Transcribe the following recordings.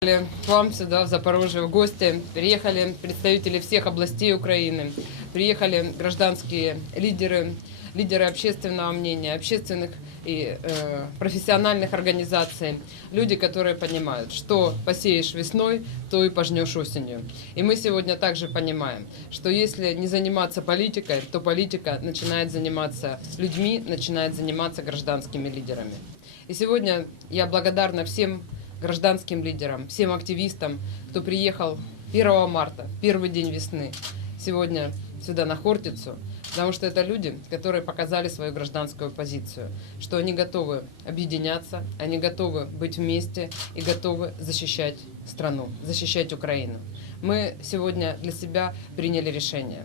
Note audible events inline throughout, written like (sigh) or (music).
Приехали К вам сюда, в Запорожье, в гости. Приехали представители всех областей Украины. Приехали гражданские лидеры, лидеры общественного мнения, общественных и э, профессиональных организаций. Люди, которые понимают, что посеешь весной, то и пожнешь осенью. И мы сегодня также понимаем, что если не заниматься политикой, то политика начинает заниматься людьми, начинает заниматься гражданскими лидерами. И сегодня я благодарна всем гражданским лидерам, всем активистам, кто приехал 1 марта, первый день весны, сегодня сюда на Хортицу, потому что это люди, которые показали свою гражданскую позицию, что они готовы объединяться, они готовы быть вместе и готовы защищать страну, защищать Украину. Мы сегодня для себя приняли решение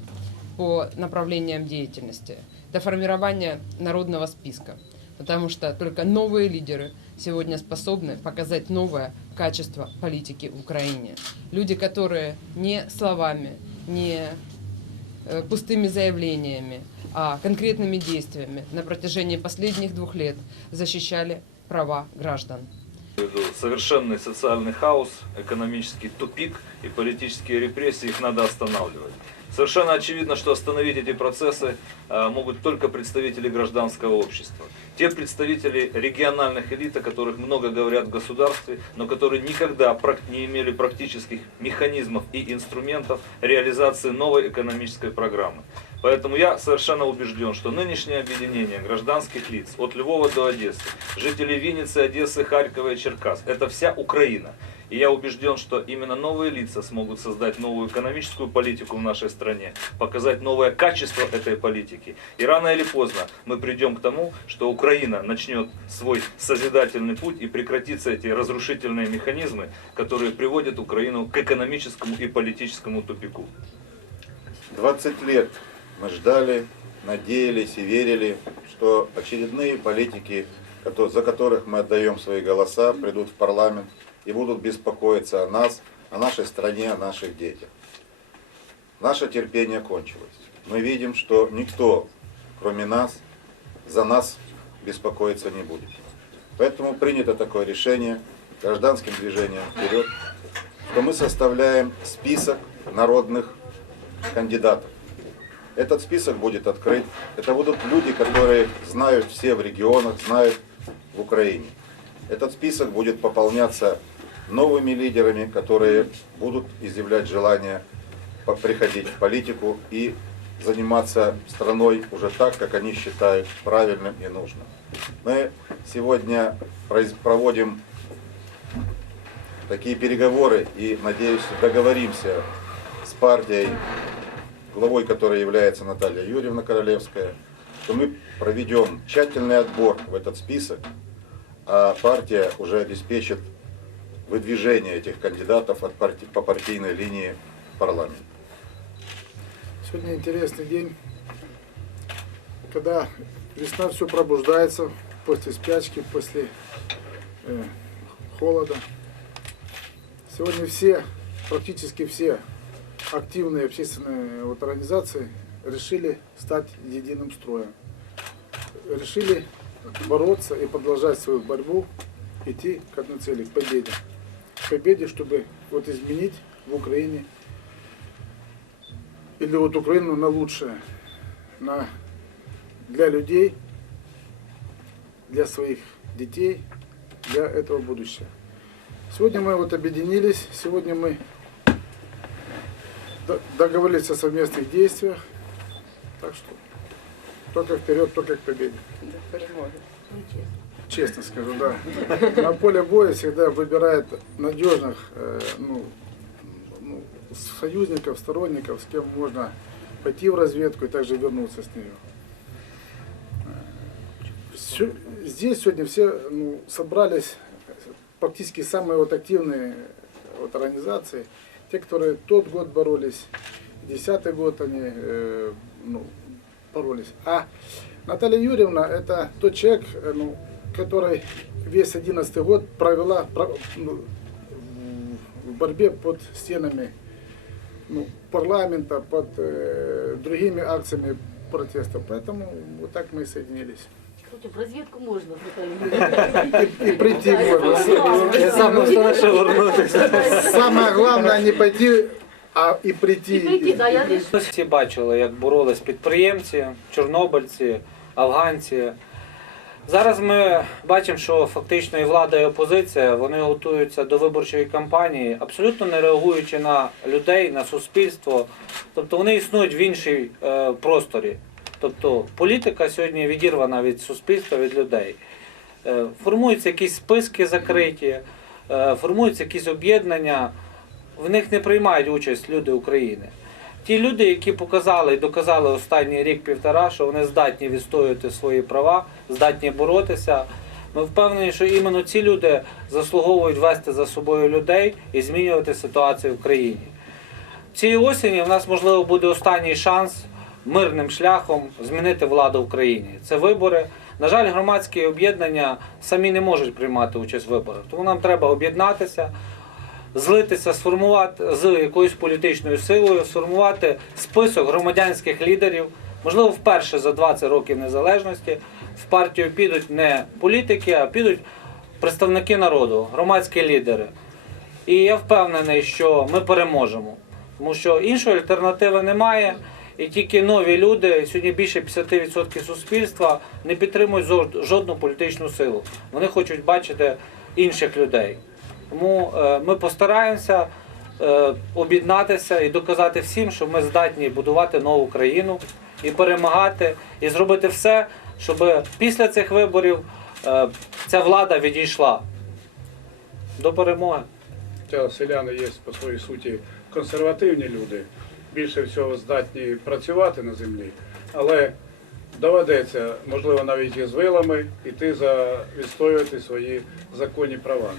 по направлениям деятельности. Это формирование народного списка, потому что только новые лидеры сегодня способны показать новое качество политики в Украине. Люди, которые не словами, не э, пустыми заявлениями, а конкретными действиями на протяжении последних двух лет защищали права граждан. совершенный социальный хаос, экономический тупик и политические репрессии, их надо останавливать. Совершенно очевидно, что остановить эти процессы э, могут только представители гражданского общества. Те представители региональных элит, о которых много говорят в государстве, но которые никогда не имели практических механизмов и инструментов реализации новой экономической программы. Поэтому я совершенно убежден, что нынешнее объединение гражданских лиц от Львова до Одессы, жителей Винницы, Одессы, Харькова и Черкас, это вся Украина. И я убежден, что именно новые лица смогут создать новую экономическую политику в нашей стране, показать новое качество этой политики. И рано или поздно мы придем к тому, что Украина начнет свой созидательный путь и прекратятся эти разрушительные механизмы, которые приводят Украину к экономическому и политическому тупику. 20 лет мы ждали, надеялись и верили, что очередные политики, за которых мы отдаем свои голоса, придут в парламент и будут беспокоиться о нас, о нашей стране, о наших детях. Наше терпение кончилось. Мы видим, что никто, кроме нас, за нас беспокоиться не будет. Поэтому принято такое решение гражданским движением вперед, что мы составляем список народных кандидатов. Этот список будет открыт. Это будут люди, которые знают все в регионах, знают в Украине. Этот список будет пополняться новыми лидерами, которые будут изъявлять желание приходить в политику и заниматься страной уже так, как они считают правильным и нужным. Мы сегодня проводим такие переговоры и, надеюсь, договоримся с партией, главой которой является Наталья Юрьевна Королевская, что мы проведем тщательный отбор в этот список, а партия уже обеспечит выдвижение этих кандидатов от парти- по партийной линии парламент. Сегодня интересный день, когда весна все пробуждается после спячки, после э, холода. Сегодня все, практически все активные общественные вот организации решили стать единым строем. Решили бороться и продолжать свою борьбу, идти к одной цели, к победе. К победе, чтобы вот изменить в Украине или вот Украину на лучшее, на, для людей, для своих детей, для этого будущего. Сегодня мы вот объединились, сегодня мы до- договорились о совместных действиях, так что только вперед, только к победе. Честно скажу, да. На поле боя всегда выбирает надежных э, ну, ну, союзников, сторонников, с кем можно пойти в разведку и также вернуться с нее. Здесь сегодня все ну, собрались практически самые вот активные вот организации, те, которые тот год боролись, десятый год они э, ну, боролись. А Наталья Юрьевна это тот человек, ну, который весь одиннадцатый год провела про- ну, в борьбе под стенами ну, парламента, под э, другими акциями протеста. Поэтому вот так мы и соединились. В разведку можно, (laughs) И прийти можно. Самое главное не пойти, а и прийти. И прийти, да, я лишь Всі бачили, як боролись підприємці, чорнобильці, афганці. Зараз ми бачимо, що фактично і влада, і опозиція вони готуються до виборчої кампанії, абсолютно не реагуючи на людей, на суспільство. Тобто вони існують в іншій е, просторі. Тобто політика сьогодні відірвана від суспільства, від людей. Е, формуються якісь списки закриті, е, формуються якісь об'єднання. В них не приймають участь люди України. Ті люди, які показали і доказали останній рік-півтора, що вони здатні відстоювати свої права, здатні боротися. Ми впевнені, що іменно ці люди заслуговують вести за собою людей і змінювати ситуацію в країні. Цієї осені в нас можливо буде останній шанс мирним шляхом змінити владу в країні. Це вибори. На жаль, громадські об'єднання самі не можуть приймати участь в виборах. Тому нам треба об'єднатися, злитися, сформувати з якоюсь політичною силою, сформувати список громадянських лідерів. Можливо, вперше за 20 років незалежності в партію підуть не політики, а підуть представники народу, громадські лідери. І я впевнений, що ми переможемо, тому що іншої альтернативи немає. І тільки нові люди, сьогодні більше 50% суспільства не підтримують жодну політичну силу. Вони хочуть бачити інших людей. Тому е, ми постараємося е, об'єднатися і доказати всім, що ми здатні будувати нову країну і перемагати, і зробити все, щоб після цих виборів е, ця влада відійшла до перемоги. Хоча селяни є по своїй суті консервативні люди, більше всього здатні працювати на землі, але доведеться, можливо, навіть із вилами йти за відстоювати свої законні права.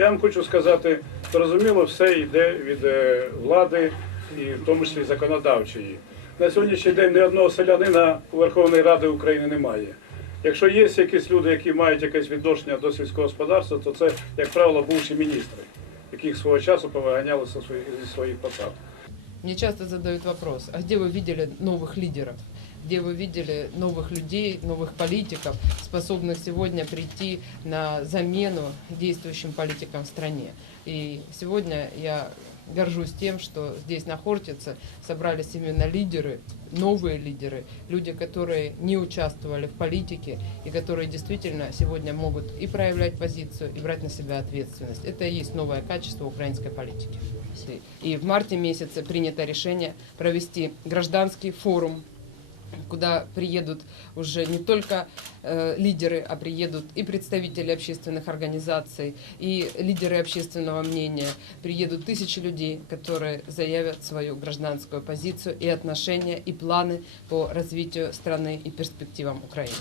Я вам хочу сказати, зрозуміло, все йде від е, влади і в тому числі законодавчої. На сьогоднішній день ні одного селянина у Верховної Ради України немає. Якщо є якісь люди, які мають якесь відношення до сільського господарства, то це, як правило, бувші міністри, яких свого часу повиганяли зі своїх, посад. Мне часто задают вопрос, а где вы видели новых лидеров? Где вы видели новых людей, новых политиков, способных сегодня прийти на замену действующим политикам в стране? И сегодня я горжусь тем, что здесь на Хортице собрались именно лидеры, новые лидеры, люди, которые не участвовали в политике и которые действительно сегодня могут и проявлять позицию, и брать на себя ответственность. Это и есть новое качество украинской политики. И в марте месяце принято решение провести гражданский форум куда приедут уже не только э, лидеры, а приедут и представители общественных организаций, и лидеры общественного мнения. Приедут тысячи людей, которые заявят свою гражданскую позицию и отношения, и планы по развитию страны и перспективам Украины.